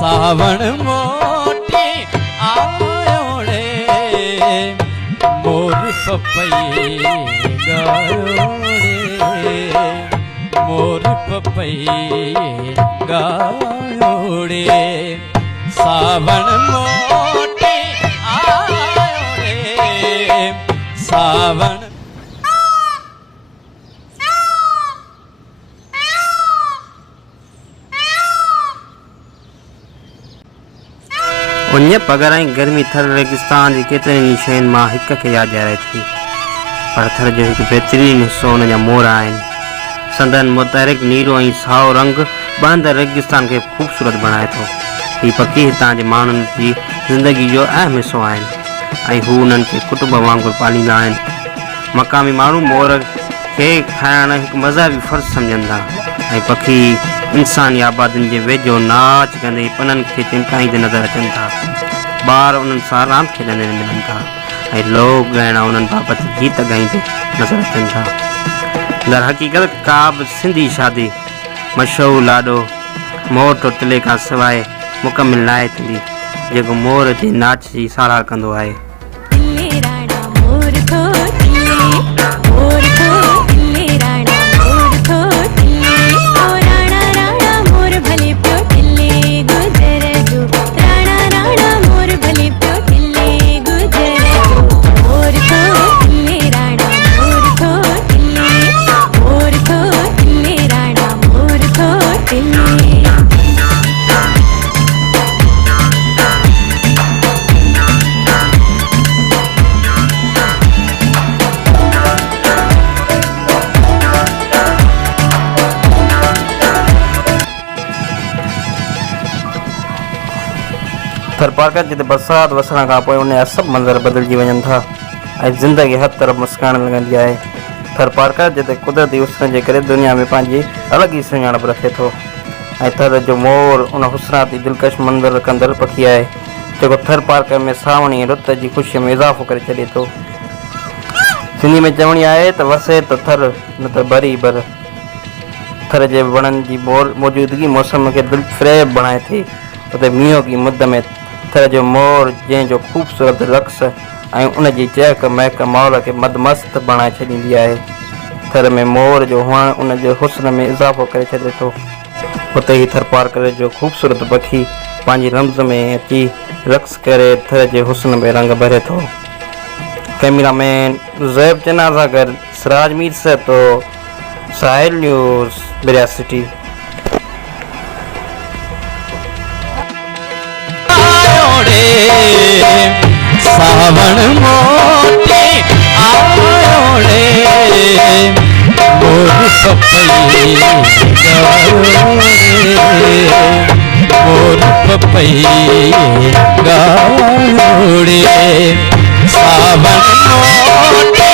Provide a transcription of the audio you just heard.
सावण मोटी आयो रे मोर पपई गायो रे मोर पपई गायो रे सावण मोटी आयो रे सावण उन पगर ऐं गर्मी थर रेगिस्तान जी केतिरनि शयुनि मां हिक खे यादि ॾियारे थी पर थर जो हिकु बहितरीनु हिसो हुन जा मोर आहिनि। संदन मुतहरिक नीरो ऐं साओ रंग बंदर रेगिस्तान खे ख़ूबसूरत बणाए थो। हीअ पखी हितां जे माण्हुनि जी ज़िंदगी जो अहम हिसो आहिनि ऐं हू उन्हनि खे कुटुंब वांगुरु पालींदा आहिनि। मक़ामी माण्हू मोर खे खाइण हिकु मज़हबी फ़र्ज़ु सम्झनि था ऐं पखी इंसानी आबादियुनि जे वेझो नाच कंदे पननि खे चिमकाईंदे नज़र अचनि था। ॿार उन्हनि सां रांदि खेॾंदे मिलनि था ऐं लोक ॻाइणा उन्हनि बाबति गीत ॻाईंदे नज़र अचनि था। दर हक़ीक़त का बि सिंधी शादी मशहूरु लाॾो मोर तो टिले खां सवाइ मुकमिल नाहे थींदी जेको मोर जे नाच जी साराह कंदो आहे। थर पार्कर जिते बरसाति वसण खां पोइ उन जा सभु मंज़र बदिलिजी वञनि था ऐं ज़िंदगी हर तरफ़ मुस्कान लॻंदी आहे। थर पार्कर जिते कुदरती हुस्न जे करे दुनिया में पंहिंजी अलॻि ई सुञाणप रखे थो ऐं थर जो मोर उन हुस्नाती दिलकश मंज़र कंदड़ पखी आहे जेको थर पार्कर में सावणी रुत जी ख़ुशीअ में इज़ाफ़ो करे छॾे थो। सिंधी में चवणी आहे त वसे त थर न त भरी भर। थर जे वणनि जी मौजूदगी मौसम खे दिलफ़रेब बणाए थी उते मींहं की मुद में थर जो मोर जंहिंजो ख़ूबसूरत रक़्स ऐं उन जी चहक महक माहौल खे मदमस्त बणाए छॾींदी आहे। थर में मोर जो हुअण उन जे हुस्न में इज़ाफ़ो करे छॾे थो। उते ई थर पार्कर जो ख़ूबसूरत पखी पंहिंजी रम्ज़ में अची रक़्स करे थर जे हुस्न में रंग भरे थो। कैमरामैन ज़ैब चना सां गॾु सिराज मीर तो साहिल न्यूज़ बिरिया सिटी। सावण मोटी आयो रे मोर पपई गायो रे मोर पपई गायो रे सावण मोटी